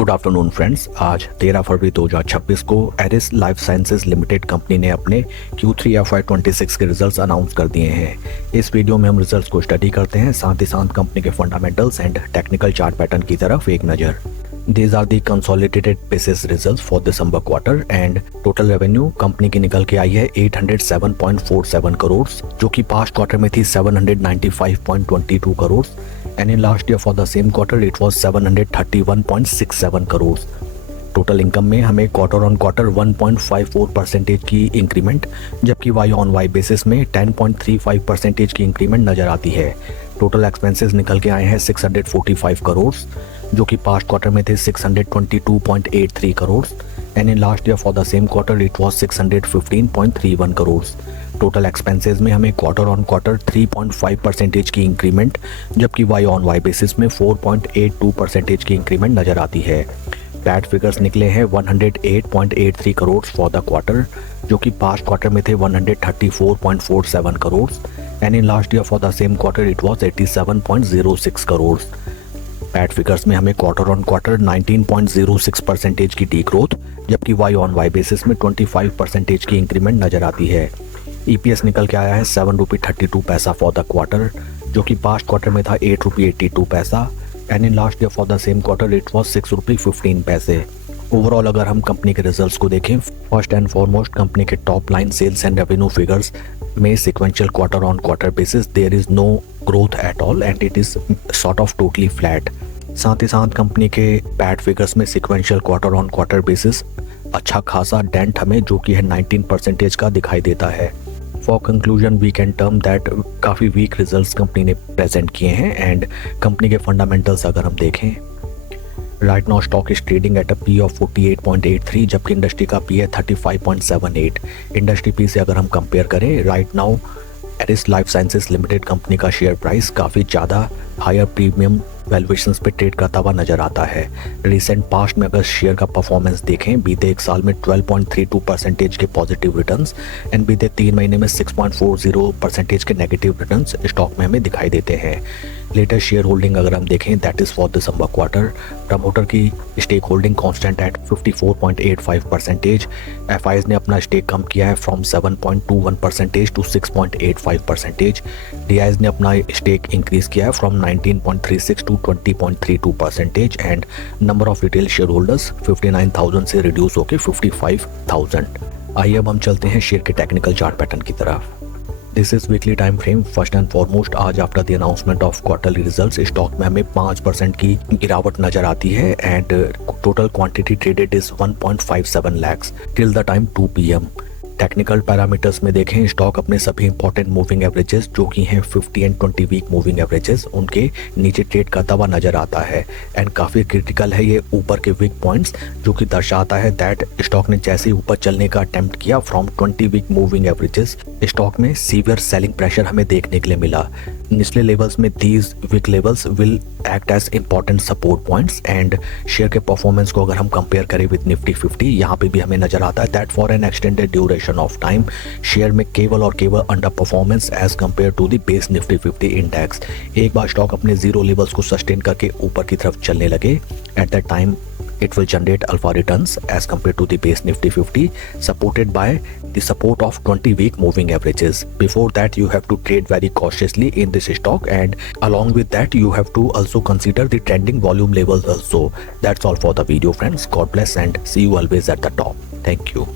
Good afternoon friends. आज 13 फरवरी 2026 को Eris life sciences limited company ने अपने Q3 FY26 के रिजल्ट्स अनाउंस कर दिए हैं। इस वीडियो में हम रिजल्ट्स को स्टडी करते हैं, साथ ही साथ कंपनी के fundamentals and technical chart pattern की तरफ एक नज़र। These are the consolidated basis results for December quarter and total revenue company की निकल के आई है 807.47 करोड़, जो कि पास्ट क्वार्टर में थी 795.22 crore and in last year for the same quarter it was 731.67 crore. Total income में हमें क्वार्टर ऑन क्वार्टर 1.54% की इंक्रीमेंट, जबकि वाई ऑन वाई बेसिस में 10.35% की इंक्रीमेंट नज़र आती है। टोटल एक्सपेंसेस निकल के आए हैं 645 करोड़, जो कि पास्ट क्वार्टर में थे 622.83 crore and in last year for the same quarter it was 615.31 crore. Total expenses में हमें क्वार्टर ऑन क्वार्टर 3.5% की इंक्रीमेंट, जबकि वाई ऑन वाई बेसिस में 4.82% की इंक्रीमेंट नज़र आती है। पैट फिगर्स निकले हैं 108.83 करोड़ फॉर द क्वार्टर, जो कि पास्ट क्वार्टर में थे 134.47 crore and in last year for the same quarter it was 87.06 crore. PAT figures में हमें क्वार्टर ऑन क्वार्टर 19.06% की डी ग्रोथ, जबकि वाई ऑन वाई बेसिस में 25% की इंक्रीमेंट नज़र आती है। ईपीएस निकल के आया है 7.32 रुपये फॉर द क्वार्टर, जो कि पास्ट क्वार्टर में था 8.82 रुपये and in last year for the same quarter it was 6.15 रुपये। ओवरऑल अगर हम कंपनी के रिजल्ट्स को देखें, फर्स्ट एंड फॉरमोस्ट कंपनी के top line sales and revenue figures में sequential quarter on quarter basis there is no growth at all and it is sort of totally flat. साथ ही साथ कंपनी के PAT figures में sequential quarter on quarter basis अच्छा खासा dent हमें, जो कि है 19% का, दिखाई देता है। For conclusion we can term that काफ़ी वीक रिजल्ट्स कंपनी ने प्रेजेंट किए हैं एंड कंपनी के फंडामेंटल्स अगर हम देखें, right now stock is trading at a P of 48.83, जबकि इंडस्ट्री का पी है 35.78। इंडस्ट्री पी से अगर हम कंपेयर करें, right now Eris life sciences limited company का शेयर प्राइस काफ़ी ज़्यादा हायर प्रीमियम वैल्यूएशंस पे ट्रेड करता हुआ नजर आता है। रिसेंट पास्ट में अगर शेयर का परफॉर्मेंस देखें, बीते एक साल में 12.32% के पॉजिटिव रिटर्न्स एंड बीते 3 महीने में 6.40% के नेगेटिव रिटर्न्स स्टॉक में हमें दिखाई देते हैं। लेटेस्ट शेयर होल्डिंग अगर हम देखें, that is for December quarter, promoter की stake holding constant at 54.85%। FIs ने अपना स्टेक कम किया है फ्रॉम 7.21% टू 6.85%। डीआईज ने अपना स्टेक इंक्रीज किया है from 19.36 to 20.32% and number of retail shareholders 59,000 से रिड्यूस होकर 55,000। आइए अब हम चलते हैं शेयर के टेक्निकल चार्ट पैटर्न की तरफ। This is weekly time frame. First and foremost आज after the announcement of quarterly results stock में हमें 5% की गिरावट नजर आती है and total quantity traded is 1.57 lakhs till the time 2 PM। Technical parameters में देखें, स्टॉक अपने सभी इंपॉर्टेंट मूविंग एवरेजेस, जो कि हैं 50 एंड 20 वीक मूविंग एवरेजेस, उनके नीचे ट्रेड करता हुआ नजर आता है एंड काफ़ी क्रिटिकल है ये ऊपर के वीक पॉइंट्स, जो कि दर्शाता है दैट स्टॉक ने जैसे ही ऊपर चलने का अटेम्प्ट किया from 20 week moving averages, stock में सीवियर सेलिंग प्रेशर हमें देखने के लिए मिला। निचले लेवल्स में these week levels will act as important support points and share के परफॉर्मेंस को अगर हम कंपेयर करें विद निफ्टी 50, यहाँ पे भी हमें नजर आता है that for an extended duration of time share में केवल और केवल under performance as compare to the base Nifty 50 index. एक बार स्टॉक अपने जीरो लेवल्स को सस्टेन करके ऊपर की तरफ चलने लगे, at that time it will generate alpha returns as compared to the base Nifty 50, supported by the support of 20 week moving averages. Before that you have to trade very cautiously in this stock and along with that you have to also consider the trending volume levels also. That's all for the video friends. God bless and see you always at the top. Thank you.